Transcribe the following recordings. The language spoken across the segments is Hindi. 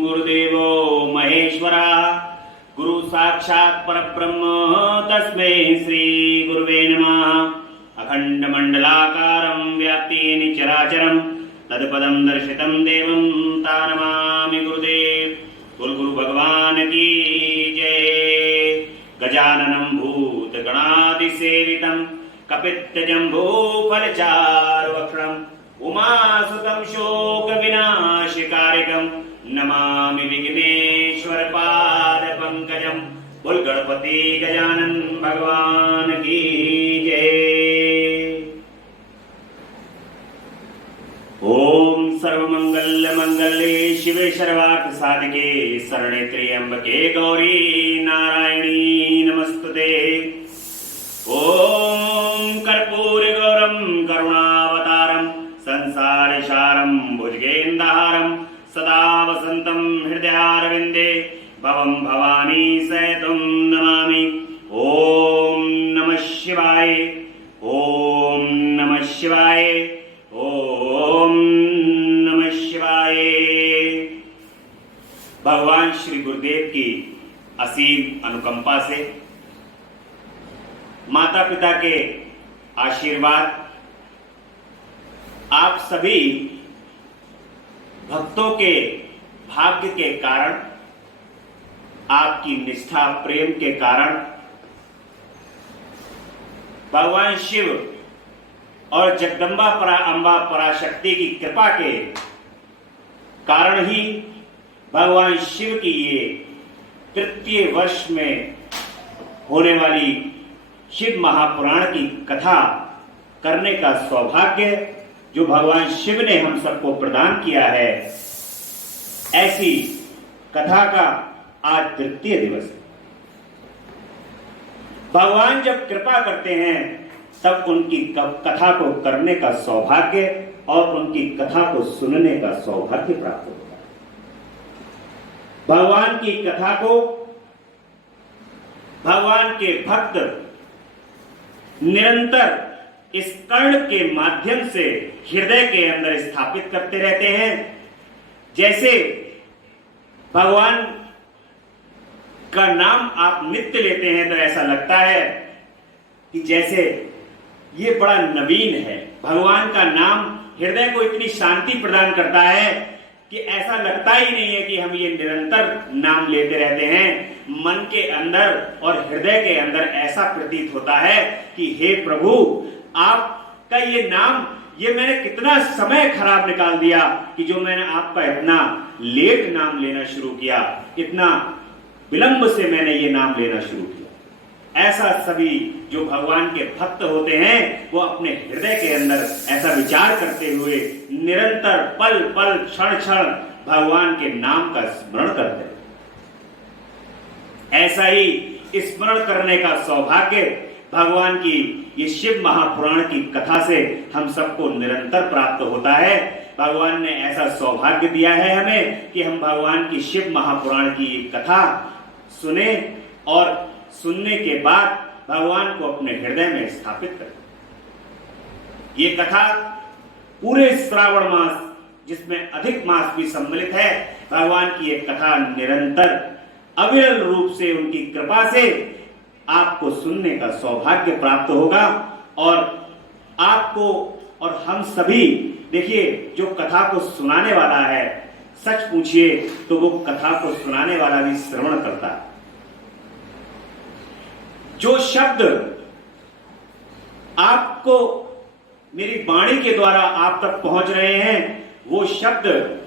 गुरुदेवो महेश्वरः गुरु साक्षात् परब्रह्म तस्मै श्री गुरुवे नमः। अखंड मंडलाकारं व्याप्तेन चराचरं तत्पदं दर्शितं देवं तानमामि गुरुदेव। गुरु भगवान की जय। गजाननं भूतगणादिसेवितं कपित्थजम्बूफलचारुभक्षणं उमासुतं शोकविनाशकारिकं नमामि विघ्नेश्वर पादपङ्कजं। बोल गणपति गजानन भगवान की जय। ओम सर्वमंगल मंगले शिवे सर्वार्थ साधिके शरणे त्र्यंबके गौरी नारायणी नमस्तुते। ओम कर्पूर गौरम करुणावतारम संसारसारं भुजगेन्द्रहारं सदा वसन्तं हृदयारविन्दे भवं भवानी सहितं नमामि। ओम नमः शिवाय, ओम नमः शिवाय, ओम नमः शिवाय। भगवान श्री गुरुदेव की असीम अनुकंपा से, माता पिता के आशीर्वाद, आप सभी भक्तों के भाग्य के कारण, आपकी निष्ठा प्रेम के कारण, भगवान शिव और जगदम्बा अम्बा पराशक्ति की कृपा के कारण ही भगवान शिव की ये तृतीय वर्ष में होने वाली शिव महापुराण की कथा करने का सौभाग्य जो भगवान शिव ने हम सबको प्रदान किया है, ऐसी कथा का आज तृतीय दिवस है। भगवान जब कृपा करते हैं तब उनकी कथा को करने का सौभाग्य और उनकी कथा को सुनने का सौभाग्य प्राप्त होता है। भगवान की कथा को भगवान के भक्त निरंतर इस कर्ण के माध्यम से हृदय के अंदर स्थापित करते रहते हैं। जैसे भगवान का नाम आप नित्य लेते हैं तो ऐसा लगता है कि जैसे ये बड़ा नवीन है। भगवान का नाम हृदय को इतनी शांति प्रदान करता है कि ऐसा लगता ही नहीं है कि हम ये निरंतर नाम लेते रहते हैं। मन के अंदर और हृदय के अंदर ऐसा प्रतीत होता है कि हे प्रभु, आपका ये नाम, ये मैंने कितना समय खराब निकाल दिया कि जो मैंने आपका इतना लेट नाम लेना शुरू किया, इतना विलंब से मैंने ये नाम लेना शुरू किया। ऐसा सभी जो भगवान के भक्त होते हैं वो अपने हृदय के अंदर ऐसा विचार करते हुए निरंतर पल पल क्षण क्षण भगवान के नाम का स्मरण करते हैं। ऐसा ही स्मरण करने का सौभाग्य भगवान की ये शिव महापुराण की कथा से हम सबको निरंतर प्राप्त होता है। भगवान ने ऐसा सौभाग्य दिया है हमें कि हम भगवान की शिव महापुराण की कथा सुने और सुनने के बाद भगवान को अपने हृदय में स्थापित करें। ये कथा पूरे श्रावण मास, जिसमें अधिक मास भी सम्मिलित है, भगवान की ये कथा निरंतर अविरल रूप से उनकी कृपा से आपको सुनने का सौभाग्य प्राप्त होगा। और आपको और हम सभी, देखिए, जो कथा को सुनाने वाला है, सच पूछिए तो वो कथा को सुनाने वाला भी श्रवण करता है। जो शब्द आपको मेरी वाणी के द्वारा आप तक पहुंच रहे हैं, वो शब्द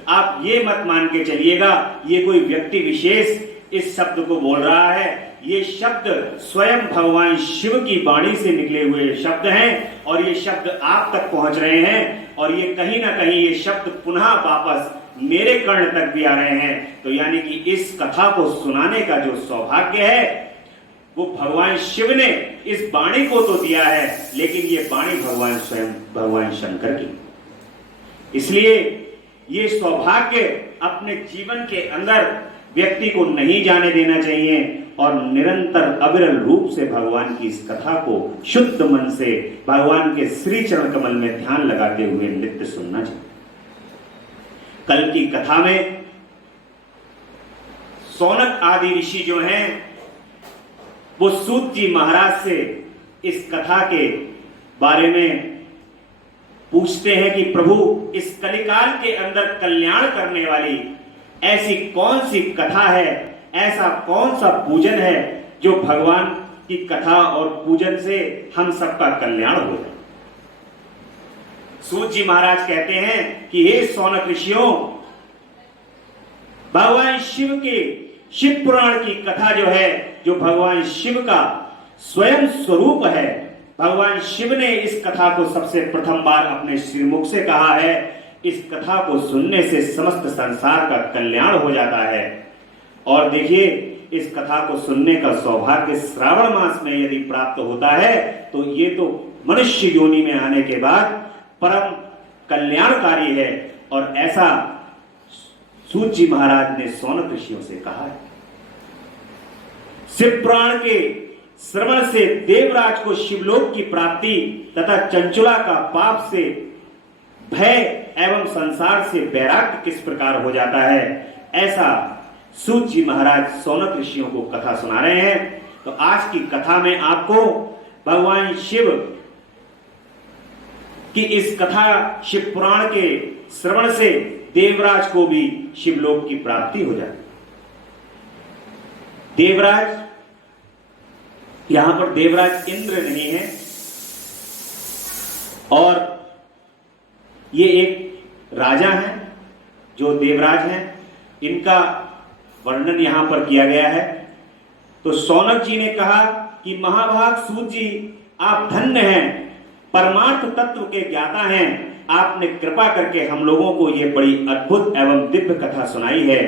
आप ये मत मान के चलिएगा ये कोई व्यक्ति विशेष इस शब्द को बोल रहा है। ये शब्द स्वयं भगवान शिव की वाणी से निकले हुए शब्द हैं और ये शब्द आप तक पहुंच रहे हैं और ये कहीं ना कहीं ये शब्द पुनः वापस मेरे कर्ण तक भी आ रहे हैं। तो यानी कि इस कथा को सुनाने का जो सौभाग्य है वो भगवान शिव ने इस वाणी को तो दिया है, लेकिन ये वाणी भगवान स्वयं भगवान शंकर की। इसलिए ये सौभाग्य अपने जीवन के अंदर व्यक्ति को नहीं जाने देना चाहिए और निरंतर अविरल रूप से भगवान की इस कथा को शुद्ध मन से भगवान के श्री चरण कमल में ध्यान लगाते हुए नित्य सुनना चाहिए। कल की कथा में सौनक आदि ऋषि जो हैं वो सूत जी महाराज से इस कथा के बारे में पूछते हैं कि प्रभु, इस कलिकाल के अंदर कल्याण करने वाली ऐसी कौन सी कथा है, ऐसा कौन सा पूजन है जो भगवान की कथा और पूजन से हम सबका कल्याण हो जाए। सूत जी महाराज कहते हैं कि हे सौनक ऋषियों, भगवान शिव के शिव पुराण की कथा जो है, जो भगवान शिव का स्वयं स्वरूप है, भगवान शिव ने इस कथा को सबसे प्रथम बार अपने श्रीमुख से कहा है। इस कथा को सुनने से समस्त संसार का कल्याण हो जाता है। और देखिए, इस कथा को सुनने का सौभाग्य श्रावण मास में यदि प्राप्त होता है तो ये तो मनुष्य योनि में आने के बाद परम कल्याणकारी है। और ऐसा सूत जी महाराज ने सौनक ऋषियों से कहा है। शिव पुराण के श्रवण से देवराज को शिवलोक की प्राप्ति तथा चंचुला का पाप से भय एवं संसार से वैराग्य किस प्रकार हो जाता है, ऐसा सूत जी महाराज सौनक ऋषियों को कथा सुना रहे हैं। तो आज की कथा में आपको भगवान शिव की इस कथा, शिव पुराण के श्रवण से देवराज को भी शिवलोक की प्राप्ति हो जाती। देवराज, यहां पर देवराज इंद्र नहीं है, और ये एक राजा हैं जो देवराज हैं, इनका वर्णन यहां पर किया गया है। तो सौनक जी ने कहा कि महाभाग सूत जी, आप धन्य हैं, परमार्थ तत्व के ज्ञाता हैं। आपने कृपा करके हम लोगों को ये बड़ी अद्भुत एवं दिव्य कथा सुनाई है।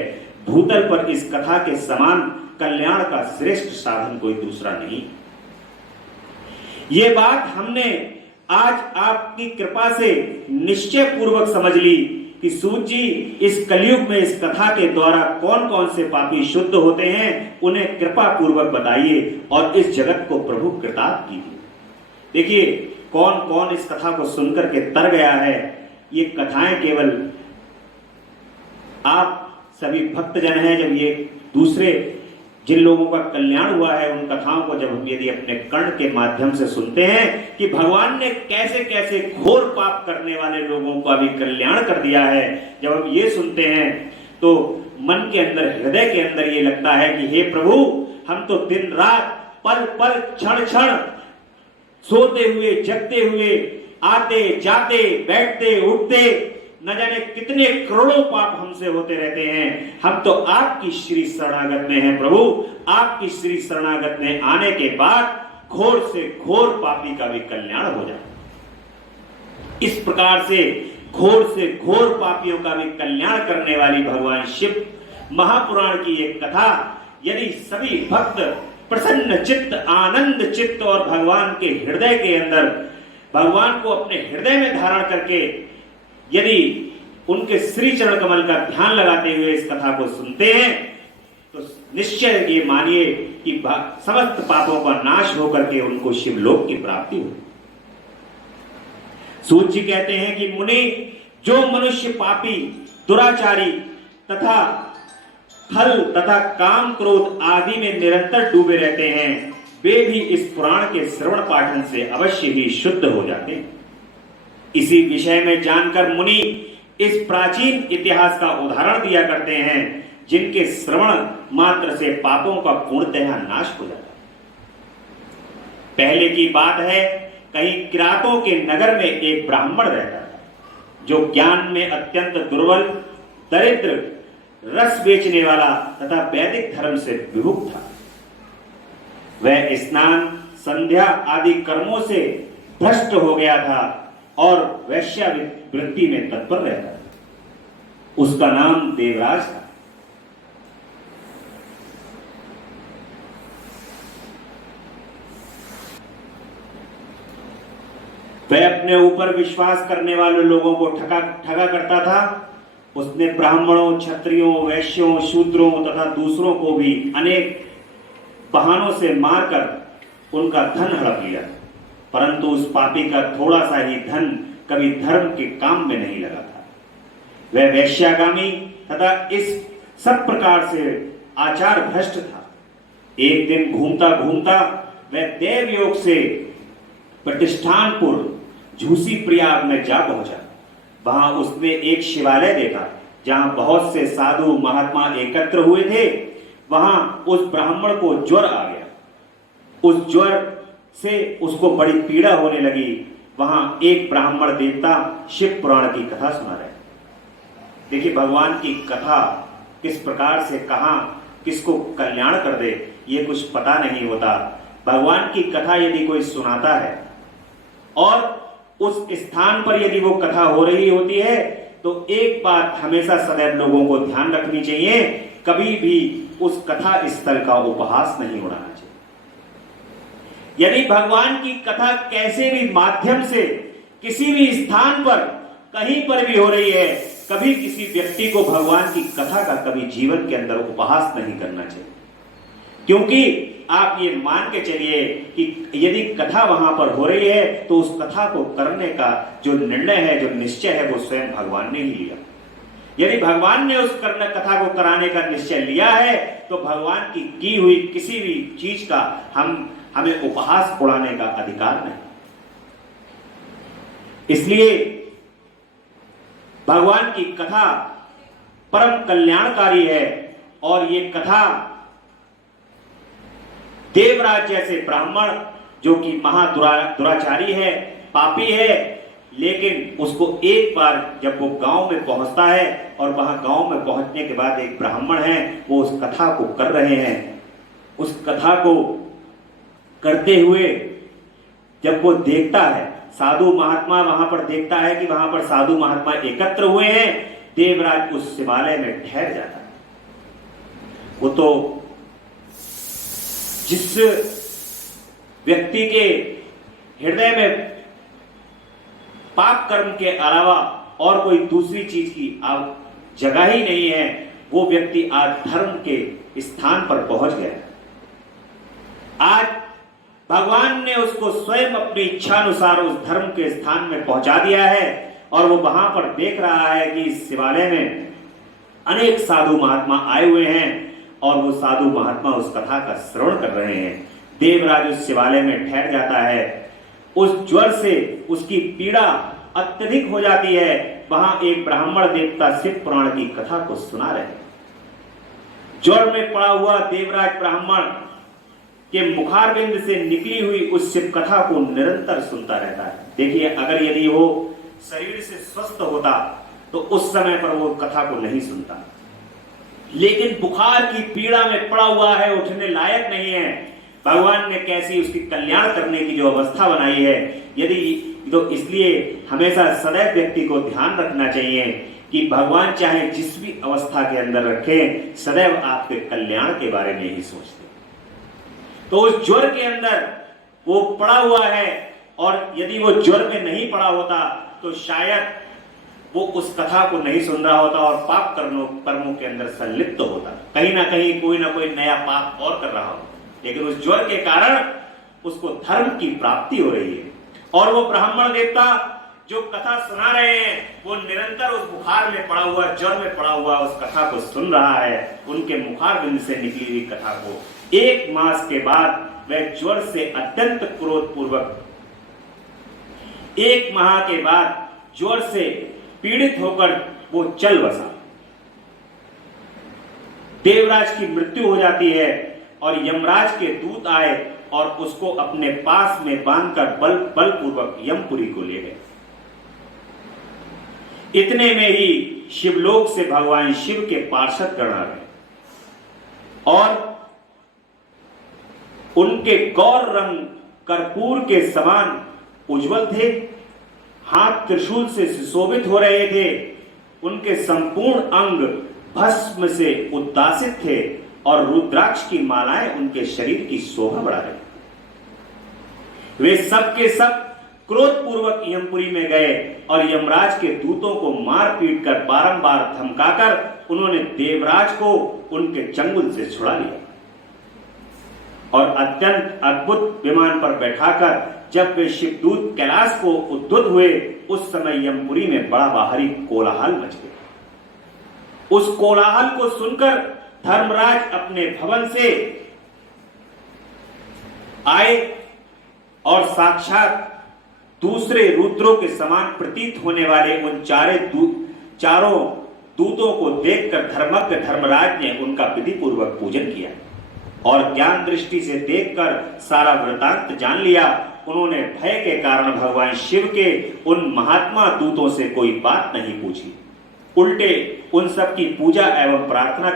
भूतल पर इस कथा के समान कल्याण का श्रेष्ठ साधन कोई दूसरा नहीं। ये बात हमने आज आपकी कृपा से निश्चय पूर्वक समझ ली कि सूत जी, इस कलयुग में इस कथा के द्वारा कौन कौन से पापी शुद्ध होते हैं, उन्हें कृपा पूर्वक बताइए और इस जगत को प्रभु कृतार्थ कीजिए। देखिए, कौन कौन इस कथा को सुनकर के तर गया है। ये कथाएं केवल आप सभी भक्तजन हैं, जब ये दूसरे जिन लोगों का कल्याण हुआ है, उन कथाओं को जब हम यदि अपने कर्ण के माध्यम से सुनते हैं कि भगवान ने कैसे कैसे घोर पाप करने वाले लोगों का भी कल्याण कर दिया है, जब हम ये सुनते हैं तो मन के अंदर, हृदय के अंदर ये लगता है कि हे प्रभु, हम तो दिन रात पल पल क्षण क्षण सोते हुए जगते हुए, आते जाते बैठते उठते, न जाने कितने करोड़ों पाप हमसे होते रहते हैं। हम तो आपकी श्री शरणागत में हैं प्रभु। आपकी श्री शरणागत में आने के बाद घोर से घोर पापी का भी कल्याण हो जाए। इस प्रकार से घोर पापियों का भी कल्याण करने वाली भगवान शिव महापुराण की एक कथा यदि सभी भक्त प्रसन्न चित्त, आनंद चित्त और भगवान के हृदय के अंदर, भगवान को अपने हृदय में धारण करके यदि उनके श्री चरण कमल का ध्यान लगाते हुए इस कथा को सुनते हैं तो निश्चय ये मानिए कि समस्त पापों का नाश होकर के उनको शिवलोक की प्राप्ति हो। सूत जी कहते हैं कि मुनि, जो मनुष्य पापी, दुराचारी तथा फल तथा काम क्रोध आदि में निरंतर डूबे रहते हैं, वे भी इस पुराण के श्रवण पाठन से अवश्य ही शुद्ध हो जाते हैं। इसी विषय में जानकर मुनि इस प्राचीन इतिहास का उदाहरण दिया करते हैं, जिनके श्रवण मात्र से पापों का पूर्णतः नाश हो जाता है। पहले की बात है, कहीं किरातों के नगर में एक ब्राह्मण रहता था, जो ज्ञान में अत्यंत दुर्बल, दरिद्र, रस बेचने वाला तथा वैदिक धर्म से विमुख था। वह स्नान, संध्या आदि कर्मों से भ्रष्ट हो गया था और वैश्यावृत्ति में तत्पर रहता था। उसका नाम देवराज था। वह अपने ऊपर विश्वास करने वाले लोगों को ठगा करता था। उसने ब्राह्मणों, क्षत्रियों, वैश्यों, शूद्रों तथा दूसरों को भी अनेक बहानों से मारकर उनका धन हड़प लिया, परंतु उस पापी का थोड़ा सा ही धन कभी धर्म के काम में नहीं लगा था। वह वैश्यागामी तथा इस सब प्रकार से आचार भ्रष्ट था। एक दिन घूमता घूमता वह देवयोग से प्रतिष्ठानपुर झूसी प्रयाग में जा पहुंचा। वहां उसने एक शिवालय देखा जहां बहुत से साधु महात्मा एकत्र हुए थे। वहां उस ब्राह्मण को ज्वर आ गया। उस ज्वर से उसको बड़ी पीड़ा होने लगी। वहां एक ब्राह्मण देवता शिव पुराण की कथा सुना रहे। देखिए, भगवान की कथा किस प्रकार से कहां किसको कल्याण कर दे ये कुछ पता नहीं होता। भगवान की कथा यदि कोई सुनाता है और उस स्थान पर यदि वो कथा हो रही होती है तो एक बात हमेशा सदैव लोगों को ध्यान रखनी चाहिए, कभी भी उस कथा स्थल का उपहास नहीं उड़ाना चाहिए। यदि भगवान की कथा कैसे भी माध्यम से किसी भी स्थान पर कहीं पर भी हो रही है, कभी किसी व्यक्ति को भगवान की कथा का कभी जीवन के अंदर उपहास नहीं करना चाहिए। क्योंकि आप ये मान के चलिए कि यदि कथा वहां पर हो रही है तो उस कथा को करने का जो निर्णय है, जो निश्चय है, वो स्वयं भगवान ने ही लिया। यदि भगवान ने उस कथा को कराने का निश्चय लिया है तो भगवान की हुई किसी भी चीज का हमें उपहास उड़ाने का अधिकार नहीं। इसलिए भगवान की कथा परम कल्याणकारी है। और ये कथा देवराज जैसे ब्राह्मण जो कि दुराचारी है, पापी है, लेकिन उसको एक बार जब वो गांव में पहुंचता है और वहां गांव में पहुंचने के बाद एक ब्राह्मण है, वो उस कथा को कर रहे हैं। उस कथा को करते हुए जब वो देखता है, साधु महात्मा वहां पर देखता है कि वहां पर साधु महात्मा एकत्र हुए हैं, देवराज उस शिवालय में ठहर जाता है। वो तो जिस व्यक्ति के हृदय में पाप कर्म के अलावा और कोई दूसरी चीज की जगह ही नहीं है, वो व्यक्ति आज धर्म के स्थान पर पहुंच गया। आज भगवान ने उसको स्वयं अपनी इच्छा अनुसार उस धर्म के स्थान में पहुंचा दिया है और वो वहां पर देख रहा है कि इस शिवालय में अनेक साधु महात्मा आए हुए हैं और वो साधु महात्मा उस कथा का श्रवण कर रहे हैं। देवराज उस शिवालय में ठहर जाता है। उस ज्वर से उसकी पीड़ा अत्यधिक हो जाती है। वहां एक ब्राह्मण देवता शिव पुराण की कथा को सुना रहे। ज्वर में पड़ा हुआ देवराज ब्राह्मण के मुखारबिंद से निकली हुई उस शिव कथा को निरंतर सुनता रहता है। देखिए, अगर यदि वो शरीर से स्वस्थ होता तो उस समय पर वो कथा को नहीं सुनता, लेकिन बुखार की पीड़ा में पड़ा हुआ है, उठने लायक नहीं है। भगवान ने कैसी उसकी कल्याण करने की जो अवस्था बनाई है, यदि तो इसलिए हमेशा सदैव व्यक्ति को ध्यान रखना चाहिए कि भगवान चाहे जिस भी अवस्था के अंदर रखे, सदैव आपके कल्याण के बारे में ही सोचते। तो उस ज्वर के अंदर वो पड़ा हुआ है और यदि वो ज्वर में नहीं पड़ा होता तो शायद वो उस कथा को नहीं सुन रहा होता और पाप कर्मों के अंदर संलिप्त होता, कहीं ना कहीं कोई ना कोई नया पाप और कर रहा हो। लेकिन उस ज्वर के कारण उसको धर्म की प्राप्ति हो रही है और वो ब्राह्मण देवता जो कथा सुना रहे हैं वो निरंतर उस बुखार में पड़ा हुआ, ज्वर में पड़ा हुआ उस कथा को सुन रहा है। उनके मुखारबिंद से निकली हुई कथा को 1 मास के बाद वह ज्वर से अत्यंत क्रोधपूर्वक 1 माह के बाद ज्वर से पीड़ित होकर वो चल बसा। देवराज की मृत्यु हो जाती है और यमराज के दूत आए और उसको अपने पास में बांधकर बलपूर्वक यमपुरी को ले गए। इतने में ही शिवलोक से भगवान शिव के पार्षद गण आ गए और उनके गौर रंग कर्पूर के समान उज्जवल थे, हाथ त्रिशूल से सुशोभित हो रहे थे, उनके संपूर्ण अंग भस्म से उद्दासित थे और रुद्राक्ष की मालाएं उनके शरीर की शोभा बढ़ा रही। वे सब के सब क्रोधपूर्वक यमपुरी में गए और यमराज के दूतों को मार पीट कर बारंबार धमकाकर उन्होंने देवराज को उनके चंगुल से छुड़ा लिया और अत्यंत अद्भुत विमान पर बैठाकर जब वे शिवदूत कैलाश को उद्धत हुए, उस समय यमपुरी में बड़ा बाहरी कोलाहल मच गया। उस कोलाहल को सुनकर धर्मराज अपने भवन से आए और साक्षात दूसरे रुद्रों के समान प्रतीत होने वाले उन चारों दूतों को देखकर धर्मज्ञ धर्मराज ने उनका विधि पूर्वक पूजन किया और ज्ञान दृष्टि से देखकर सारा वृतांत जान लिया। उन्होंने भय के कारण भगवान शिव के उन महात्मा दूतों से कोई बात नहीं पूछी, उल्टे उन सब की पूजा एवं प्रार्थना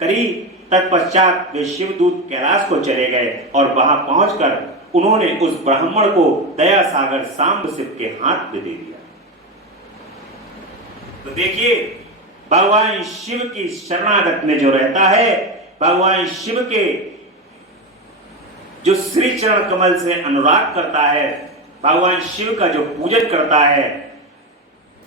करी। तत्पश्चात वे शिवदूत कैलाश को चले गए और वहां पहुंचकर उन्होंने उस ब्राह्मण को दया सागर सांब शिव के हाथ में दे दिया। तो देखिए, भगवान शिव की शरणागत में जो रहता है, भगवान शिव के जो श्री चरण कमल से अनुराग करता है, भगवान शिव का जो पूजन करता है,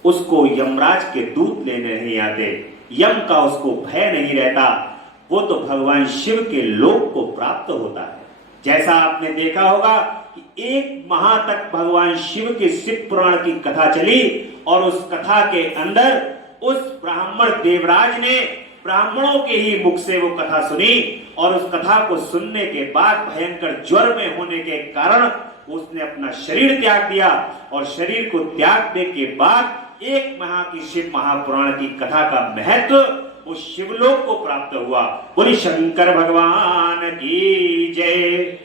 उसको यमराज के दूत लेने नहीं आते, यम का उसको भय नहीं रहता। वो तो भगवान शिव के लोक को प्राप्त होता है। जैसा आपने देखा होगा कि एक माह तक भगवान शिव के शिव पुराण की कथा चली और उस कथा के अंदर उस ब्राह्मण देवराज ने ब्राह्मणों के ही मुख से वो कथा सुनी और उस कथा को सुनने के बाद भयंकर ज्वर में होने के कारण उसने अपना शरीर त्याग दिया और शरीर को त्यागने के बाद एक माह की शिव महापुराण की कथा का महत्व उस शिवलोक को प्राप्त हुआ। बोली शंकर भगवान की जय,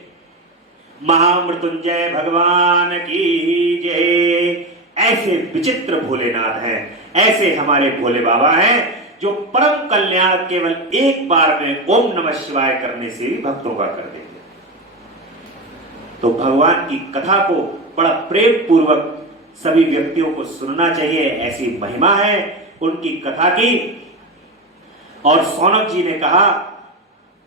महामृत्युंजय भगवान की जय। ऐसे विचित्र भोलेनाथ हैं, ऐसे हमारे भोले बाबा हैं जो परम कल्याण केवल एक बार में ओम नमः शिवाय करने से भी भक्तों का कर देंगे। तो भगवान की कथा को बड़ा प्रेम पूर्वक सभी व्यक्तियों को सुनना चाहिए, ऐसी महिमा है उनकी कथा की। और सौनक जी ने कहा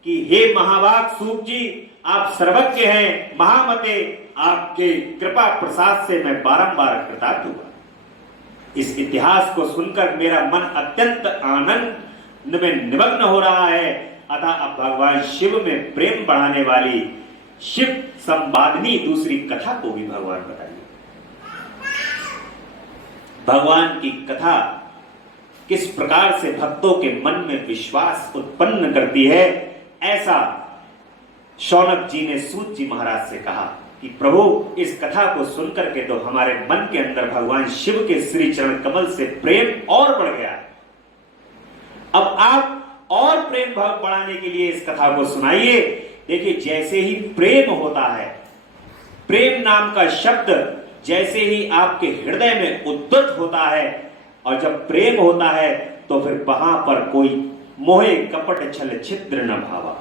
कि हे महाभाग सूत जी, आप सर्वज्ञ हैं, महामते, आपके कृपा प्रसाद से मैं बारंबार कृतार्थ हुआ। इस इतिहास को सुनकर मेरा मन अत्यंत आनंद में निमग्न हो रहा है। अतः अब भगवान शिव में प्रेम बढ़ाने वाली शिव संवादिनी दूसरी कथा को भी भगवान बताइए। भगवान की कथा किस प्रकार से भक्तों के मन में विश्वास उत्पन्न करती है, ऐसा शौनक जी ने सूत जी महाराज से कहा कि प्रभु, इस कथा को सुनकर के तो हमारे मन के अंदर भगवान शिव के श्री चरण कमल से प्रेम और बढ़ गया है। अब आप और प्रेम भाव बढ़ाने के लिए इस कथा को सुनाइए। देखिए, जैसे ही प्रेम होता है, प्रेम नाम का शब्द जैसे ही आपके हृदय में उद्गत होता है, और जब प्रेम होता है तो फिर वहां पर कोई मोहे कपट छल छिद्र न भावा।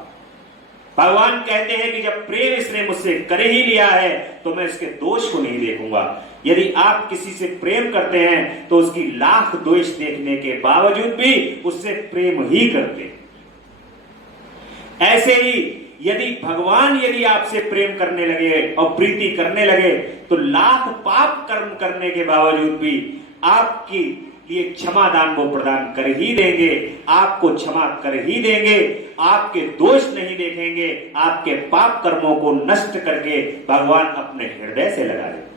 भगवान कहते हैं कि जब प्रेम इसने मुझसे कर ही लिया है तो मैं इसके दोष को नहीं देखूंगा। यदि आप किसी से प्रेम करते हैं तो उसकी लाख दोष देखने के बावजूद भी उससे प्रेम ही करते हैं। ऐसे ही यदि आपसे प्रेम करने लगे और प्रीति करने लगे तो लाख पाप कर्म करने के बावजूद भी आपकी लिए क्षमा दान वो प्रदान कर ही देंगे, आपको क्षमा कर ही देंगे, आपके दोष नहीं देखेंगे, आपके पाप कर्मों को नष्ट करके भगवान अपने हृदय से लगा देंगे।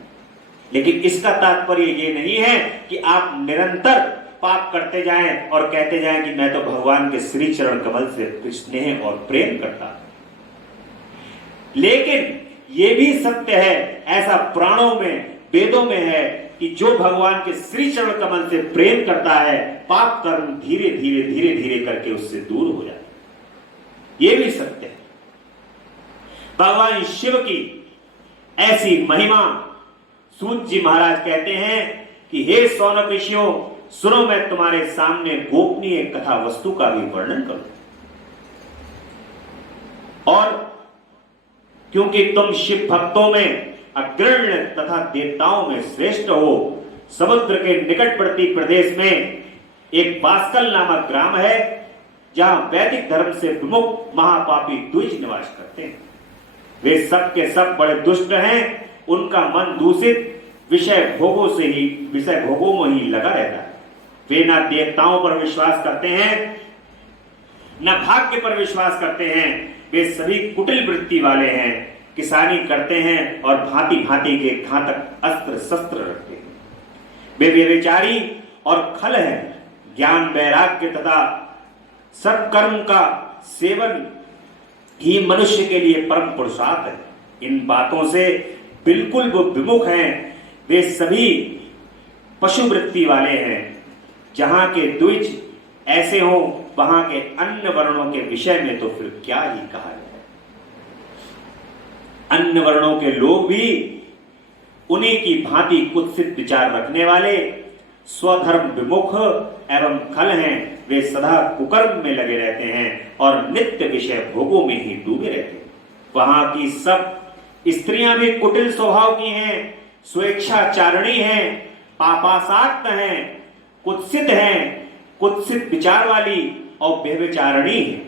लेकिन इसका तात्पर्य ये नहीं है कि आप निरंतर पाप करते जाएं और कहते जाएं कि मैं तो भगवान के श्री चरण कमल से स्नेह और प्रेम करता हूं। लेकिन यह भी सत्य है, ऐसा पुराणों में वेदों में है कि जो भगवान के श्री चरण कमल से प्रेम करता है, पाप कर्म धीरे धीरे धीरे धीरे करके उससे दूर हो जाते हैं। यह भी सत्य है। भगवान शिव की ऐसी महिमा सूत जी महाराज कहते हैं कि हे सौनक ऋषियों, सुनो, मैं तुम्हारे सामने गोपनीय कथा वस्तु का भी वर्णन करूं। और क्योंकि तुम शिव भक्तों में अग्रण्य तथा देवताओं में श्रेष्ठ हो, समुद्र के निकटवर्ती प्रदेश में एक बास्कल नामक ग्राम है जहां वैदिक धर्म से विमुख महापापी द्विज निवास करते हैं। वे सब के सब बड़े दुष्ट हैं, उनका मन दूषित विषय भोगों में ही लगा रहता है। वे न देवताओं पर विश्वास करते हैं, न भाग्य पर विश्वास करते हैं। वे सभी कुटिल वृत्ति वाले हैं, किसानी करते हैं और भांति भांति के घातक अस्त्र शस्त्र रखते हैं। वे व्यभिचारी और खल हैं, ज्ञान वैराग्य तथा सत्कर्म का सेवन ही मनुष्य के लिए परम पुरुषार्थ है। इन बातों से बिल्कुल वो विमुख हैं, वे सभी पशु वृत्ति वाले हैं। जहां के द्विज ऐसे हो, वहां के अन्य वर्णों के विषय में तो फिर क्या ही कहा जाए। अन्य वर्णों के लोग भी उन्हीं की भांति कुत्सित विचार रखने वाले, स्वधर्म विमुख एवं खल हैं। वे सदा कुकर्म में लगे रहते हैं और नित्य विषय भोगों में ही डूबे रहते हैं। वहां की सब स्त्रियां भी कुटिल स्वभाव की हैं, स्वेच्छाचारिणी हैं, पापासाक्त हैं, कुत्सित विचार वाली और व्यभिचारिणी हैं।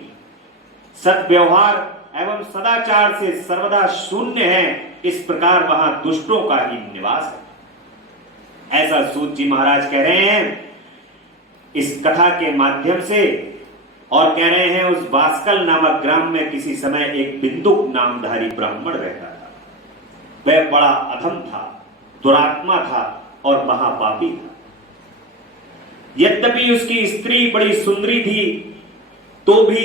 सद्व्यवहार एवं सदाचार से सर्वदा शून्य है। इस प्रकार वहां दुष्टों का ही निवास है। ऐसा सूत जी महाराज कह रहे हैं इस कथा के माध्यम से, और कह रहे हैं उस बास्कल नामक ग्राम में किसी समय एक बिंदुक नामधारी ब्राह्मण रहता था। वह बड़ा अधम था, दुरात्मा था और महापापी था। यद्यपि उसकी स्त्री बड़ी सुंदरी थी, तो भी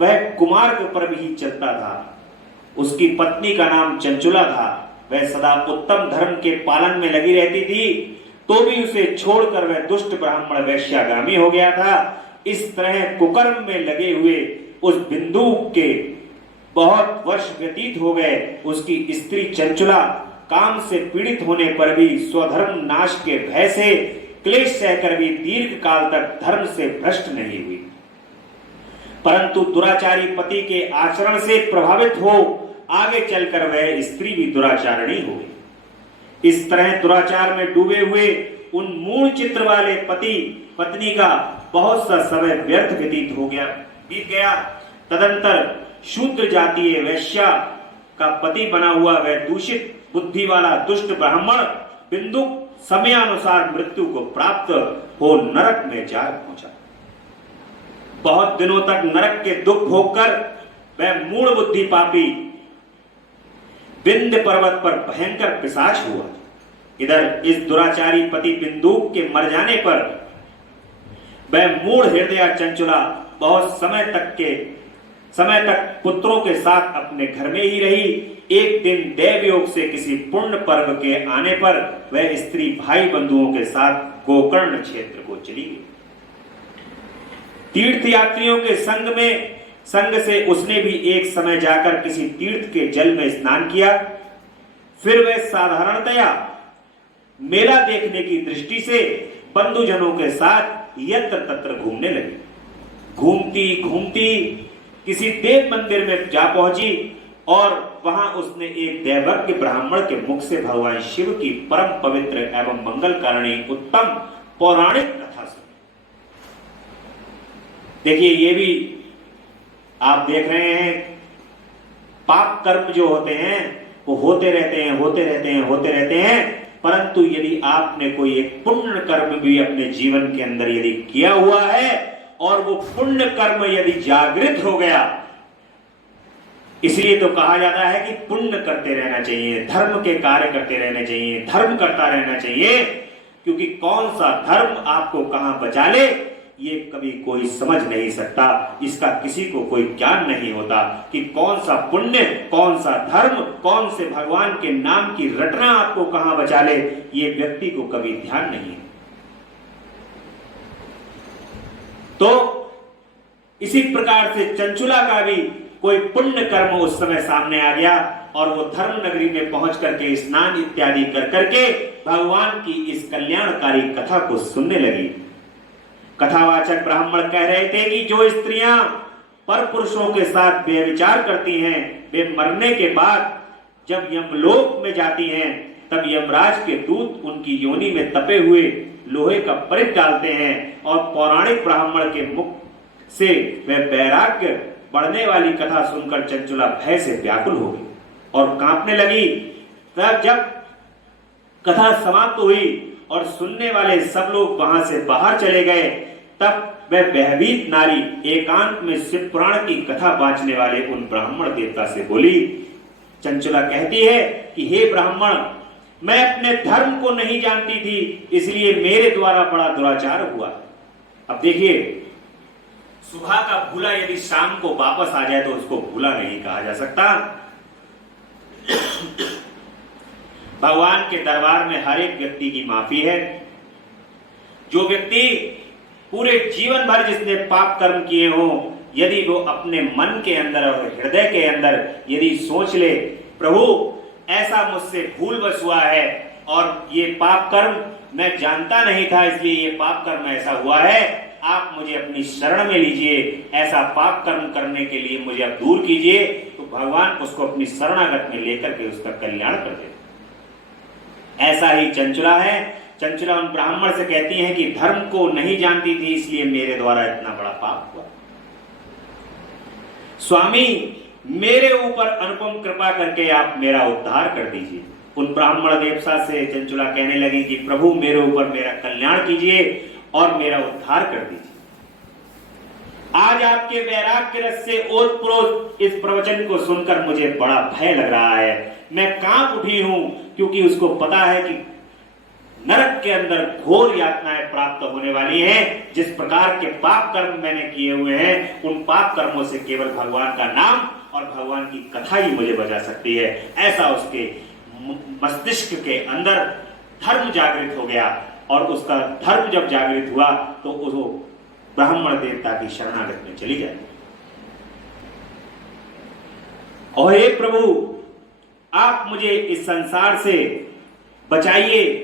वह कुमार्ग पर भी चलता था। उसकी पत्नी का नाम चंचुला था। वह सदा उत्तम धर्म के पालन में लगी रहती थी, तो भी उसे छोड़कर वह दुष्ट ब्राह्मण वैश्यागामी हो गया था। इस तरह कुकर्म में लगे हुए उस बिंदु के बहुत वर्ष व्यतीत हो गए। उसकी स्त्री चंचुला काम से पीड़ित होने पर भी स्वधर्म नाश के भय से क्लेश सहकर भी दीर्घ काल तक धर्म से भ्रष्ट नहीं हुई, परंतु दुराचारी पति के आचरण से प्रभावित हो आगे चलकर वह स्त्री भी दुराचारिणी हो गई। इस तरह दुराचार में डूबे हुए उन मूल चित्र वाले पति पत्नी का बहुत सा समय व्यर्थ व्यतीत बीत गया। तदंतर शूद्र जातीय वैश्या का पति बना हुआ वह दूषित बुद्धि वाला दुष्ट ब्राह्मण बिंदुक समयानुसार मृत्यु को प्राप्त हो नरक में जा पहुंचा। बहुत दिनों तक नरक के दुख भोगकर वह मूढ़ बुद्धि पापी विंध्य पर्वत पर भयंकर पिशाच हुआ। इधर इस दुराचारी पति बिंदुक के मर जाने पर वह मूढ़ हृदय चंचुला बहुत समय तक पुत्रों के साथ अपने घर में ही रही। एक दिन देवयोग से किसी पुण्य पर्व के आने पर वह स्त्री भाई बंधुओं के साथ गोकर्ण क्षेत्र को चली गई। तीर्थ यात्रियों के संग से उसने भी एक समय जाकर किसी तीर्थ के जल में स्नान किया। फिर वह साधारणतया मेला देखने की दृष्टि से बंधुजनों के साथ यत्र तत्र घूमने लगी। घूमती घूमती किसी देव मंदिर में जा पहुंची और वहां उसने एक दैवज्ञ ब्राह्मण के मुख से भगवान शिव की परम पवित्र एवं मंगलकारिणी उत्तम पौराणिक कथा सुनी। देखिए, ये भी आप देख रहे हैं, पाप कर्म जो होते हैं वो होते रहते हैं, परंतु यदि आपने कोई एक पुण्य कर्म भी अपने जीवन के अंदर यदि किया हुआ है और वो पुण्य कर्म यदि जागृत हो गया, इसलिए तो कहा जाता है कि पुण्य करते रहना चाहिए, धर्म के कार्य करते रहने चाहिए, धर्म करता रहना चाहिए, क्योंकि कौन सा धर्म आपको कहां बचा ले ये कभी कोई समझ नहीं सकता। इसका किसी को कोई ज्ञान नहीं होता कि कौन सा पुण्य, कौन सा धर्म, कौन से भगवान के नाम की रटना आपको कहां बचा ले, ये व्यक्ति को कभी ध्यान नहीं है। तो इसी प्रकार से चंचुला का भी कोई पुण्य कर्म उस समय सामने आ गया और वो धर्म नगरी में पहुंच करके स्नान इत्यादि कर करके भगवान की इस कल्याणकारी कथा को सुनने लगी। कथावाचक ब्राह्मण कह रहे थे कि जो स्त्रियां पर पुरुषों के साथ व्यभिचार करती हैं, वे मरने के बाद जब यमलोक में जाती हैं, तब यमराज के दूत उनकी योनि में तपे हुए लोहे का परित डालते हैं और पौराणिक ब्राह्मण के मुख से वह वैराग्य बढ़ने वाली कथा सुनकर चंचुला भय से व्याकुल हो गई और कांपने लगी। तब जब कथा समाप्त हुई और सुनने वाले सब लोग वहां से बाहर चले गए, तब वह भयभीत नारी एकांत में शिव पुराण की कथा बांचने वाले उन ब्राह्मण देवता से बोली। चंचुला कहती है कि हे ब्राह्मण, मैं अपने धर्म को नहीं जानती थी, इसलिए मेरे द्वारा बड़ा दुराचार हुआ। अब देखिए, सुबह का भूला यदि शाम को वापस आ जाए तो उसको भूला नहीं कहा जा सकता। भगवान के दरबार में हर एक व्यक्ति की माफी है। जो व्यक्ति पूरे जीवन भर जिसने पाप कर्म किए हों, यदि वो अपने मन के अंदर और हृदय के अंदर यदि सोच ले, प्रभु ऐसा मुझसे भूलवश हुआ है और ये पाप कर्म मैं जानता नहीं था, इसलिए ये पाप कर्म ऐसा हुआ है, आप मुझे अपनी शरण में लीजिए, ऐसा पाप कर्म करने के लिए मुझे अब दूर कीजिए, तो भगवान उसको अपनी शरणागत में लेकर के उसका कल्याण कर देते। ऐसा ही चंचला है। चंचला उन ब्राह्मण से कहती हैं कि धर्म को नहीं जानती थी, इसलिए मेरे द्वारा इतना बड़ा पाप हुआ। स्वामी, मेरे ऊपर अनुपम कृपा करके आप मेरा उद्धार कर दीजिए। उन ब्राह्मण देवता से चंचला कहने लगी कि प्रभु मेरे ऊपर मेरा कल्याण कीजिए और मेरा उद्धार कर दीजिए। आज आपके वैराग्य रस से ओतप्रोत इस प्रवचन को सुनकर मुझे बड़ा भय लग रहा है। मैं कांप उठी हूं, क्योंकि उसको पता है कि नरक के अंदर घोर यातनाएं प्राप्त होने वाली हैं। जिस प्रकार के पाप कर्म मैंने किए हुए हैं, उन पाप कर्मों से केवल भगवान का नाम और भगवान की कथा ही मुझे बचा सकती है। ऐसा उसके मस्तिष्क के अंदर धर्म जागृत हो गया, और उसका धर्म जब जागृत हुआ तो वो ब्राह्मण देवता की शरणागत में चली जाती। और हे प्रभु, आप मुझे इस संसार से बचाइए।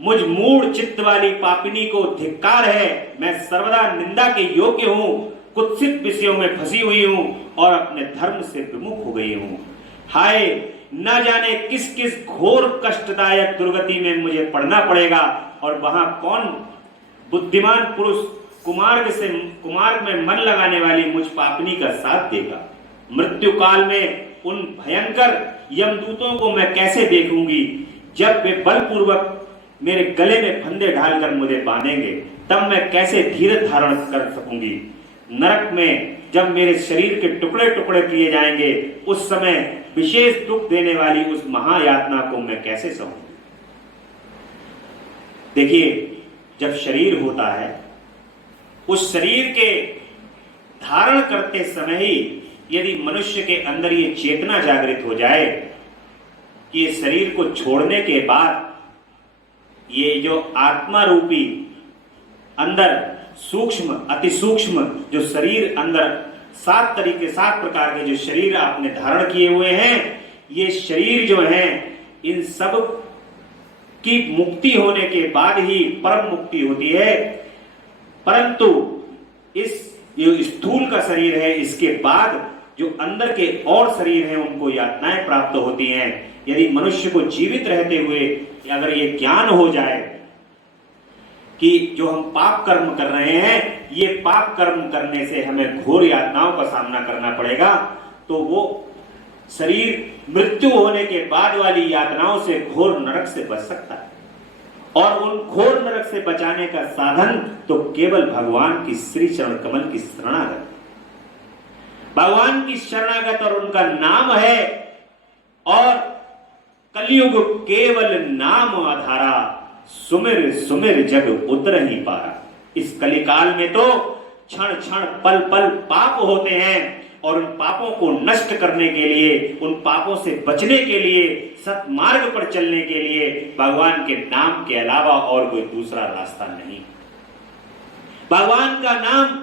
मुझ मूढ़ चित्त वाली पापिनी को धिक्कार है। मैं सर्वदा निंदा के योग्य हूं, कुत्सित विषयों में फंसी हुई हूं और अपने धर्म से विमुख हो गई हूं। हाय, न जाने किस किस घोर कष्टदायक दुर्गति में मुझे पड़ना पड़ेगा, और वहां कौन बुद्धिमान पुरुष कुमार्ग में मन लगाने वाली मुझ पापिनी का साथ देगा। मृत्यु काल में उन भयंकर यमदूतों को मैं कैसे देखूंगी, जब वे बलपूर्वक मेरे गले में फंदे डालकर मुझे बांधेंगे, तब मैं कैसे धीरज धारण कर सकूंगी। नरक में जब मेरे शरीर के टुकड़े टुकड़े किए जाएंगे, उस समय विशेष दुख देने वाली उस महायातना को मैं कैसे सहूंगी। देखिए, जब शरीर होता है, उस शरीर के धारण करते समय ही यदि मनुष्य के अंदर ये चेतना जागृत हो जाए कि ये शरीर को छोड़ने के बाद ये जो आत्मा रूपी अंदर सूक्ष्म अति सूक्ष्म जो शरीर अंदर 7 प्रकार के जो शरीर आपने धारण किए हुए हैं, ये शरीर जो है इन सब की मुक्ति होने के बाद ही परम मुक्ति होती है। परंतु इस जो स्थूल का शरीर है, इसके बाद जो अंदर के और शरीर हैं उनको यातनाएं प्राप्त होती हैं। यदि मनुष्य को जीवित रहते हुए अगर ये ज्ञान हो जाए कि जो हम पाप कर्म कर रहे हैं, ये पाप कर्म करने से हमें घोर यातनाओं का सामना करना पड़ेगा, तो वो शरीर मृत्यु होने के बाद वाली यातनाओं से, घोर नरक से बच सकता है। और उन घोर नरक से बचाने का साधन तो केवल भगवान की श्री चरण कमल की शरणागत, भगवान की शरणागत और उनका नाम है। और कलयुग केवल नाम आधारा, सुमिर सुमिर जग उतर ही पारा। इस कलिकाल में तो क्षण क्षण पल पल पाप होते हैं, और उन पापों को नष्ट करने के लिए, उन पापों से बचने के लिए, सत्मार्ग पर चलने के लिए भगवान के नाम के अलावा और कोई दूसरा रास्ता नहीं। भगवान का नाम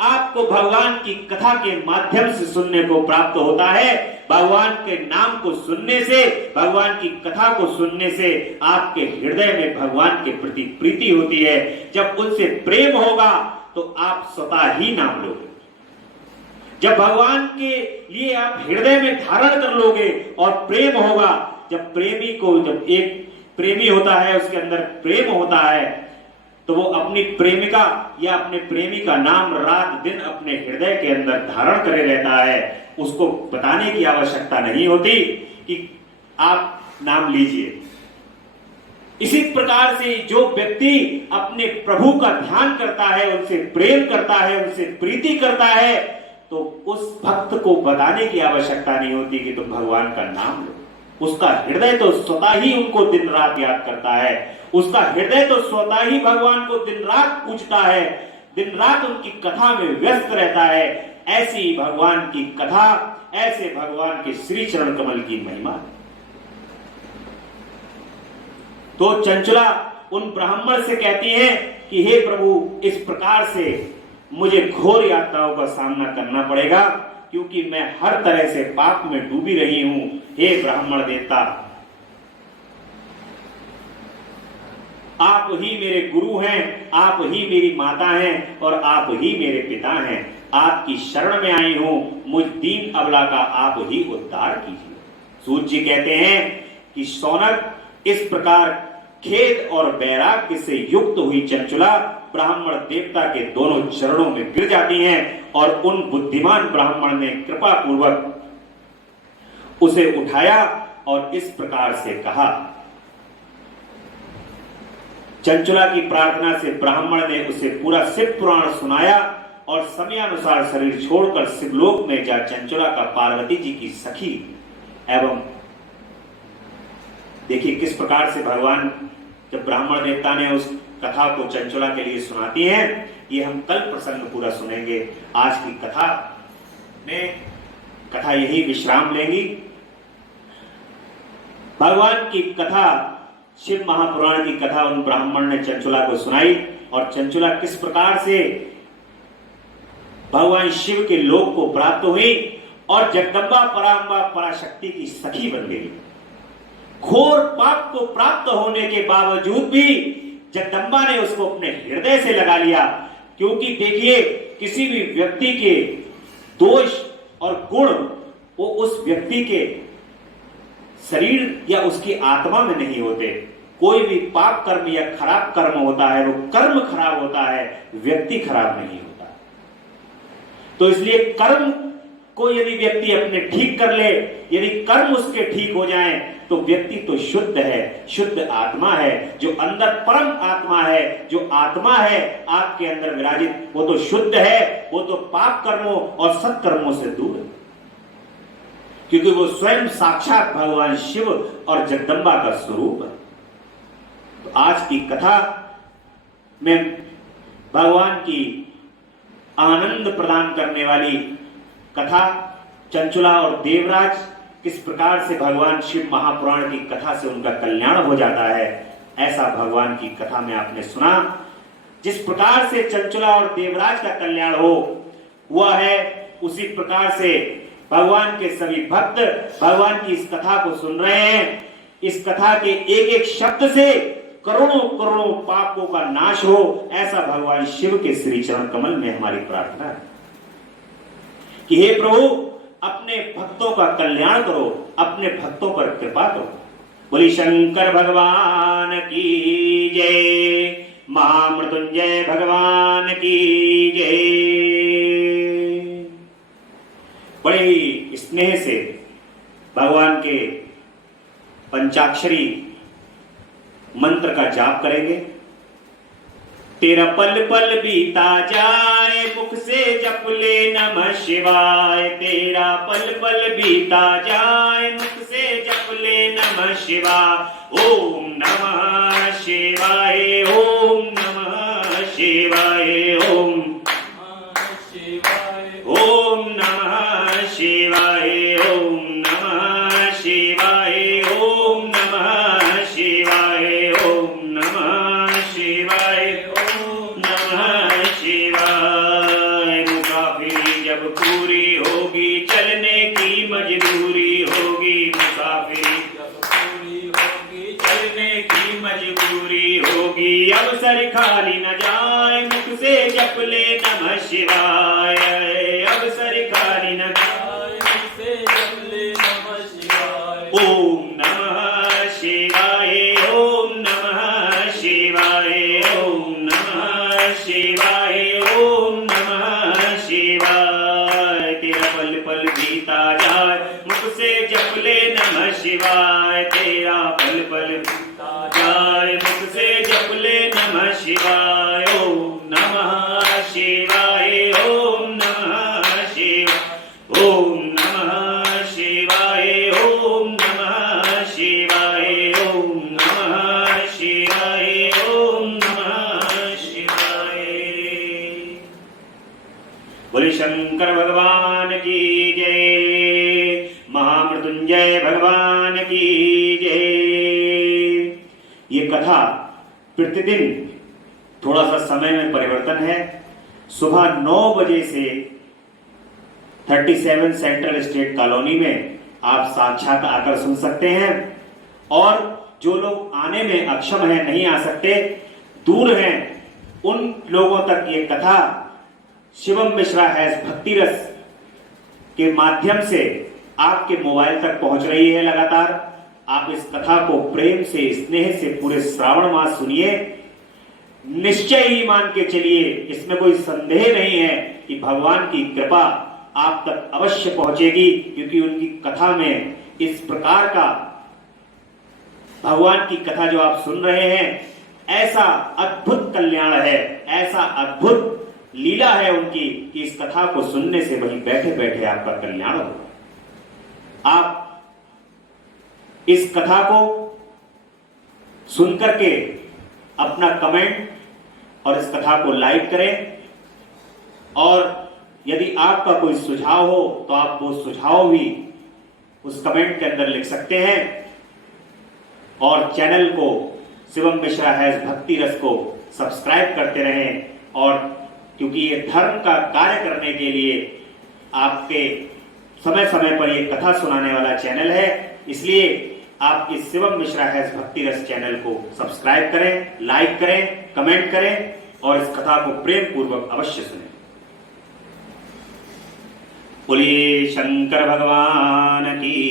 आपको भगवान की कथा के माध्यम से सुनने को प्राप्त होता है। भगवान के नाम को सुनने से, भगवान की कथा को सुनने से आपके हृदय में भगवान के प्रति प्रीति होती है। जब उनसे प्रेम होगा तो आप स्वतः ही नाम लोगे। जब भगवान के लिए आप हृदय में धारण कर लोगे और प्रेम होगा, जब एक प्रेमी होता है, उसके अंदर प्रेम होता है, तो वो अपनी प्रेमिका या अपने प्रेमी का नाम रात दिन अपने हृदय के अंदर धारण करे रहता है। उसको बताने की आवश्यकता नहीं होती कि आप नाम लीजिए। इसी प्रकार से जो व्यक्ति अपने प्रभु का ध्यान करता है, उनसे प्रेम करता है, उनसे प्रीति करता है, तो उस भक्त को बताने की आवश्यकता नहीं होती कि तुम भगवान का नाम लो। उसका हृदय तो स्वतः ही उनको दिन रात याद करता है, उसका हृदय तो स्वतः ही भगवान को दिन रात पूछता है। दिन रात उनकी कथा में व्यस्त रहता है। ऐसी भगवान की कथा, ऐसे भगवान के श्री चरण कमल की महिमा। तो चंचला उन ब्राह्मण से कहती है कि हे प्रभु, इस प्रकार से मुझे घोर यात्राओं का सामना करना पड़ेगा, क्योंकि मैं हर तरह से पाप में डूबी रही हूं। हे ब्राह्मण देवता, आप ही मेरे गुरु हैं, आप ही मेरी माता हैं और आप ही मेरे पिता हैं। आपकी शरण में आई हूं, मुझ दीन अबला का आप ही उद्धार कीजिए। सूत जी कहते हैं कि शौनक इस प्रकार खेद और वैराग्य से युक्त हुई चंचला ब्राह्मण देवता के दोनों चरणों में गिर जाती हैं और उन बुद्धिमान ब्राह्मण ने कृपा पूर्वक उसे उठाया और इस प्रकार से कहा। चंचला की प्रार्थना से ब्राह्मण ने उसे पूरा शिव पुराण सुनाया और समयानुसार शरीर छोड़कर शिवलोक में जा चंचला का पार्वती जी की सखी एवं देखिए किस प्रकार से भगवान जब ब्राह्मण देवता ने उस कथा को चंचला के लिए सुनाती हैं, ये हम कल प्रसंग पूरा सुनेंगे। आज की कथा में कथा यही विश्राम लेंगी। भगवान की कथा, शिव महापुराण की कथा उन ब्राह्मण ने चंचला को सुनाई और चंचला किस प्रकार से भगवान शिव के लोक को प्राप्त हुई और जगदम्बा पराम्बा पराशक्ति की सखी बन गई। घोर पाप को प्राप्त होने के बावजूद भी जगदम्बा ने उसको अपने हृदय से लगा लिया, क्योंकि देखिए किसी भी व्यक्ति के दोष और गुण वो उस व्यक्ति के शरीर या उसकी आत्मा में नहीं होते। कोई भी पाप कर्म या खराब कर्म होता है, वो कर्म खराब होता है, व्यक्ति खराब नहीं होता। तो इसलिए कर्म को यदि व्यक्ति अपने ठीक कर ले, यदि कर्म उसके ठीक हो जाएं, तो व्यक्ति तो शुद्ध है, शुद्ध आत्मा है। जो अंदर परम आत्मा है, जो आत्मा है आपके अंदर विराजित, वो तो शुद्ध है, वो तो पाप कर्मों और सत्कर्मों से दूर है, क्योंकि वो स्वयं साक्षात भगवान शिव और जगदम्बा का स्वरूप है। तो आज की कथा में भगवान की आनंद प्रदान करने वाली कथा चंचला और देवराज किस प्रकार से भगवान शिव महापुराण की कथा से उनका कल्याण हो जाता है, ऐसा भगवान की कथा में आपने सुना। जिस प्रकार से चंचला और देवराज का कल्याण हुआ है, उसी प्रकार से भगवान के सभी भक्त भगवान की इस कथा को सुन रहे हैं। इस कथा के एक एक शब्द से करोड़ों करोड़ों पापों का नाश हो, ऐसा भगवान शिव के श्री चरण कमल में हमारी प्रार्थना है कि हे प्रभु, अपने भक्तों का कल्याण करो, अपने भक्तों पर कृपा करो। बोली शंकर भगवान की जय, महामृत्युंजय भगवान की जय। बड़े ही स्नेह से भगवान के पंचाक्षरी मंत्र का जाप करेंगे। तेरा पल पल बीता जाए, मुख से जप ले नमः शिवाय। तेरा पल पल बीता जाए, मुख से जप ले नमः शिवाय। ओम नमः शिवाय, ओम नमः शिवाय, ओम शिवाय, ओम नमः शिवाय, ओम नमः शिवाय, ओम नमः शिवाय, ओम नमः शिवाय, ओम नमः शिवाय। मुसाफिरी जब पूरी होगी, चलने की मजबूरी होगी। मुसाफिरी जब पूरी होगी, चलने की मजबूरी होगी। अवसर खाली न जाए, मुख से जप ले नमः शिवाय। अवसर खाली न जाए, मुख से जप ले नमः शिवाय। ओम नमः शिवाय, ओम नमः शिवाय, ओम नमः शिवाय, ओम नमः शिवाय। तेरा पल पल बीता जाए, मुख से जप ले नमः शिवाय। तेरा पल पल बीता जाए, मुख से जप ले नमः शिवाय। ओम नमः शिवाय, ओम नमः शिवाय, ओम नमः शिवाय, ओम नमः शिवाय, ओम नमः शिवाय, ओम नमः शिवाय। शंकर भगवान की जय, महामृत्युंजय भगवान की जय। ये कथा प्रतिदिन थोड़ा सा समय में परिवर्तन है। सुबह 9 बजे से 37 सेंट्रल स्टेट कॉलोनी में आप साक्षात आकर सुन सकते हैं, और जो लोग आने में अक्षम हैं, नहीं आ सकते, दूर हैं, उन लोगों तक ये कथा शिवम मिश्रा हैज भक्ति रस के माध्यम से आपके मोबाइल तक पहुंच रही है। लगातार आप इस कथा को प्रेम से, स्नेह से पूरे श्रावण मास सुनिए। निश्चय ही मान के चलिए, इसमें कोई संदेह नहीं है कि भगवान की कृपा आप तक अवश्य पहुंचेगी, क्योंकि उनकी कथा में इस प्रकार का भगवान की कथा जो आप सुन रहे हैं, ऐसा अद्भुत कल्याण है, ऐसा अद्भुत लीला है उनकी कि इस कथा को सुनने से वहीं बैठे बैठे आपका कल्याण हो। आप इस कथा को सुनकर के अपना कमेंट और इस कथा को लाइक करें, और यदि आपका कोई सुझाव हो तो आप वो सुझाव भी उस कमेंट के अंदर लिख सकते हैं, और चैनल को शिवम मिश्रा हैज भक्ति रस को सब्सक्राइब करते रहें। और क्योंकि ये धर्म का कार्य करने के लिए आपके समय समय पर ये कथा सुनाने वाला चैनल है, इसलिए आप इस शिवम मिश्रा हैज भक्ति रस चैनल को सब्सक्राइब करें, लाइक करें, कमेंट करें, और इस कथा को प्रेम पूर्वक अवश्य सुनें। बोलिए शंकर भगवान की